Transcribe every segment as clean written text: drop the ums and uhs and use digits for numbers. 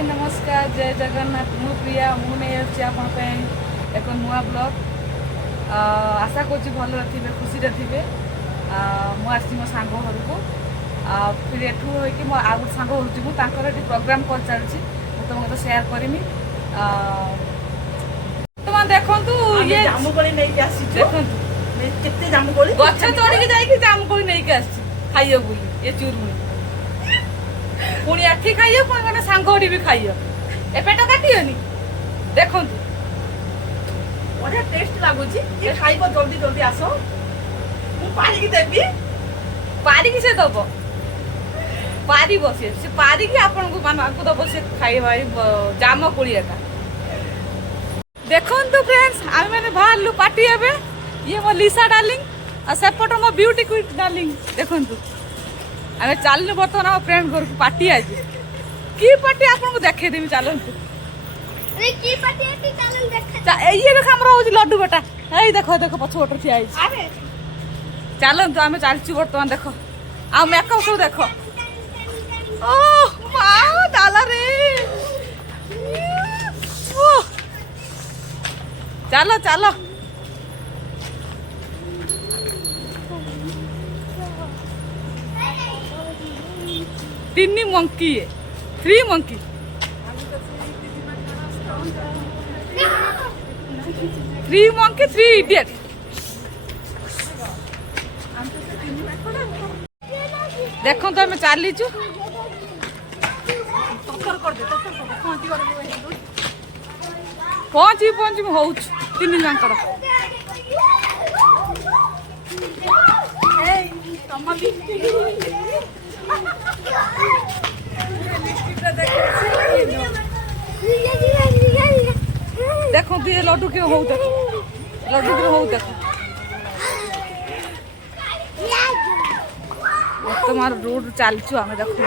हाय नमस्कार जय जगन्नाथ मु प्रिया मु नहीं अच्छी एक नुआ ब्लॉग आशा कर भल थे खुशी थे मुझे मो सांग घर को फिर एठू होगी मो आउ गोटे सांग हो प्रोग्राम कर चलती तुमको तो सेयार करमी तुम देखु ये जामुकोली नहीं देखु केते जामुकोली गछ चढ़ी जाइए जामुकोली नहीं आसी खाइए बोली ये चूरमुणी पुणी एठी खाइए पुणी गोटे सांगठी भी खाइए ए पेट काटियोनी देखु बढ़िया टेस्ट लगुच ये खाइब जल्दी जल्दी आस मु पारिकी देबी पारिकी से दब पार सी पारिकी आपन को दब से खाइबा जाम कोड़ी एका देखु फ्रेंड्स आम मैंने बाहर पार्टी हे ये मो लिसा डार्लिंग और सेपट मो ब्यूटी क्वीन डार्लिंग देखु आम चलनु बर्तमान आम फ्रेंड घर को पार्टी आज की पार्टी आपको देखेदेवी चलतु ये देख आम हूँ लड्डू बेटा ये देख देख पछपट ठिया चलतु आम चलचु बर्तमान देख आ मेकअप सब देख डाला रे चलो चलो तीन मंकी है 3 मंकी 3 मंकी 3 इडियट देखो तो आम चलीचु पहुँची पहुँची हूँ 3 जन देखो तु ये लड्डू क्यों हो देख लड्डू क्यों हो देख वर्तमान रोड चलचु आम देख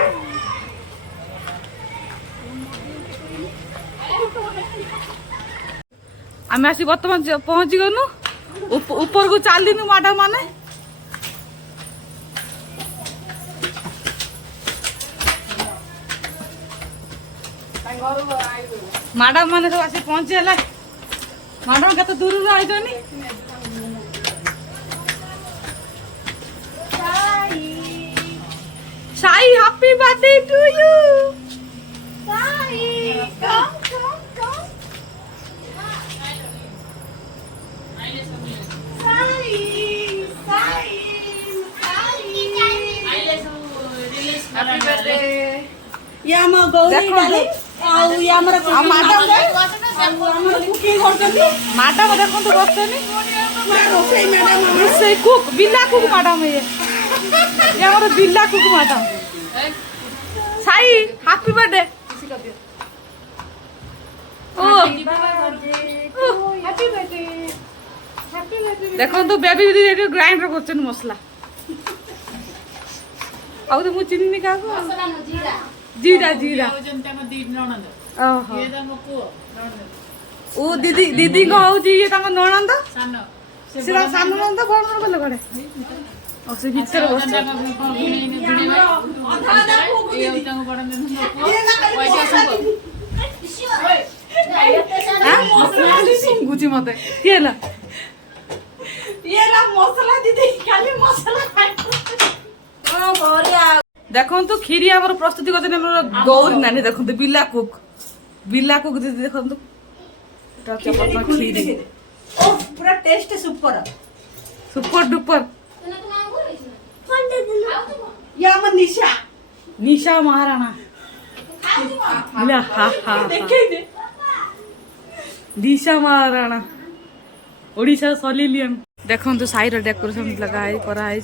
आम आसी बर्तमान पहुँची गलु ऊपर को चलनु मैडम माने मैडम मैंने सब आसी पहुंची है मैडम के दूर आई साई happy birthday to you happy birthday या म गौरी डाली आउ या हमर मैडम हमर कुकिंग करछथि मैडम देखो तो बसनी रोसई मैडम रोसई कुक बिल्ला कुक मैडम ये हमर बिल्ला कुक मैडम साई हैप्पी बर्थडे ओ हैप्पी बर्थडे देखो तो बेबी दीदी ग्राइंडर करछन मसला आउ तो मु चिन्नी का मसला न जीरा जीरा जीरा ओहो ओ दीदी दीदी को हूँ ये नणंद से सान नणंद बड़ नणंद गले से भीतर बस गुची मत ये मसला दीदी खाली मसला देखो तो खीरी आमर प्रस्तुति करते गौरी नानी देखो बिल्ला कुक दीदी देखो खीरी पूरा टेस्ट सुपर सुपर डुपर या म निशा निशा महाराणा हा हा निशा महाराणा ओडिशा सलिलियन देखो तो साइर डेकोरेशन लगाई कराई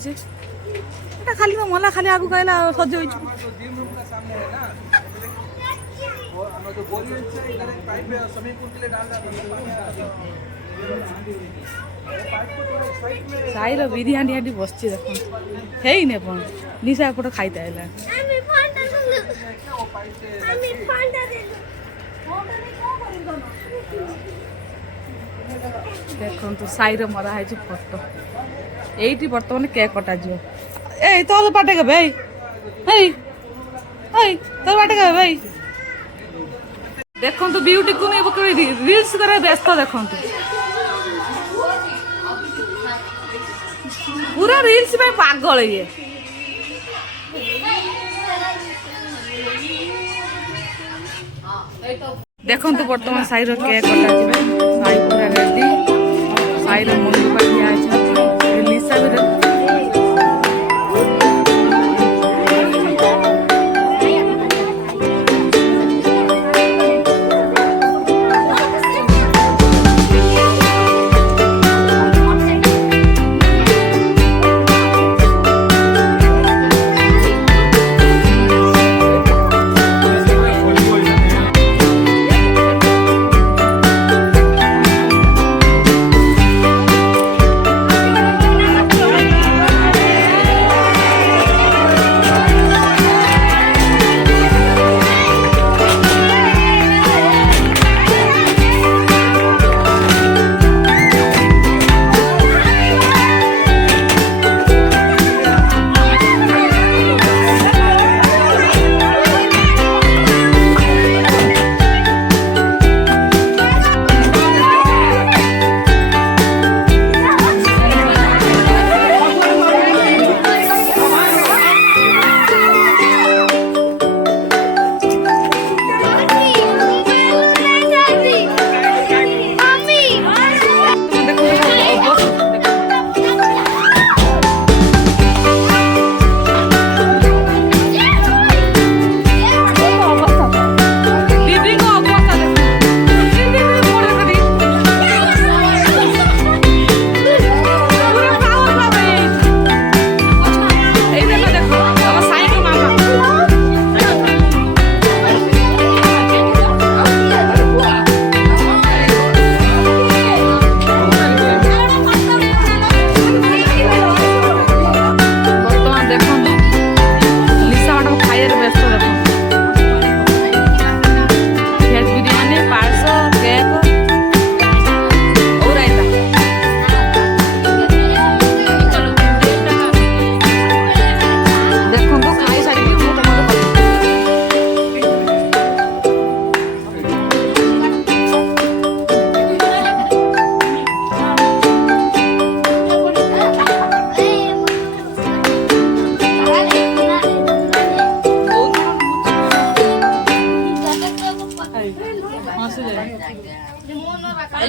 खाली मला खाली आगु कहला सज साइर बिरी हांडी हांडी बस देख है निशा एपट खाई देखो तो साइर मरा है फोटो ये बर्तमान केक कटा ए तो पाटे के भाई Hey, hey, तो बाटे का भाई देखो ब्यूटी को नहीं रील्स करे व्यस्त देखो पूरा रील्स में पागल ये देखो बर्तमान साई केक कटा साई पूरा रेडी साई मंदिर पाखे लिसा भी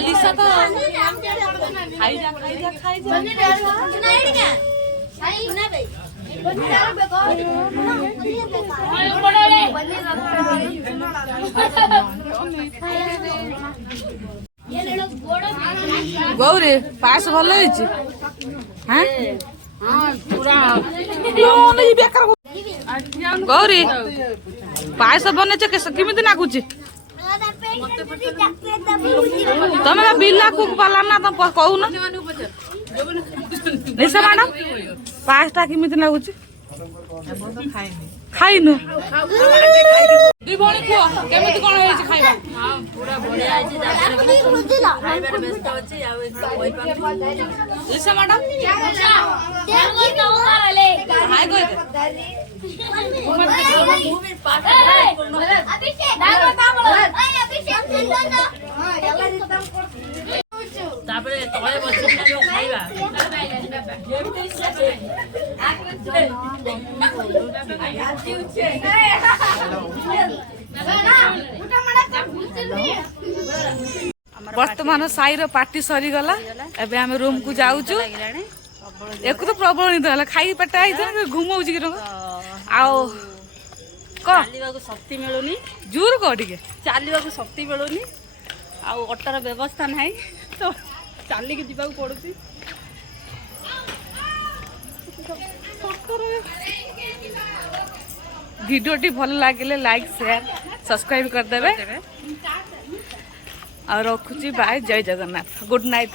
लिसा तो खाई जा गौरी पास भल गौरी पायस बने केमी नागुच तमें बिल्ला कुक पाला ना तुम कहून निशा मैडम पायसटा केमी लगुच खाइनु दुई भणी पुओ केमिति कोन होई छै खाइबा हां पूरा बढ़िया छै खाइबार व्यस्त अछि आ निशा मैडम तेल को तो उतारले हाय कोइ मूवी पाठ अभिषेक दाग बताबो अभिषेक हां ಎಲ್ಲ रितम तापरे तळे बसिना जो खाइबा जेमति से वर्तमान साईर पार्टी सरी गला एबे हम रूम को जाउछु एक तो प्रबल निद हला खाई पेटा आई घुमौछ कि आओ चालवा को शक्ति मिलुनी जोर को टिके चालवा को शक्ति मिलुनी आ ऑटोर व्यवस्था नहीं तो चाली के जीवा पड़ुची वीडियो टी भल लगे लाइक शेयर सब्सक्राइब कर देवे और रखुची बाय जय जगन्नाथ गुड नाइट।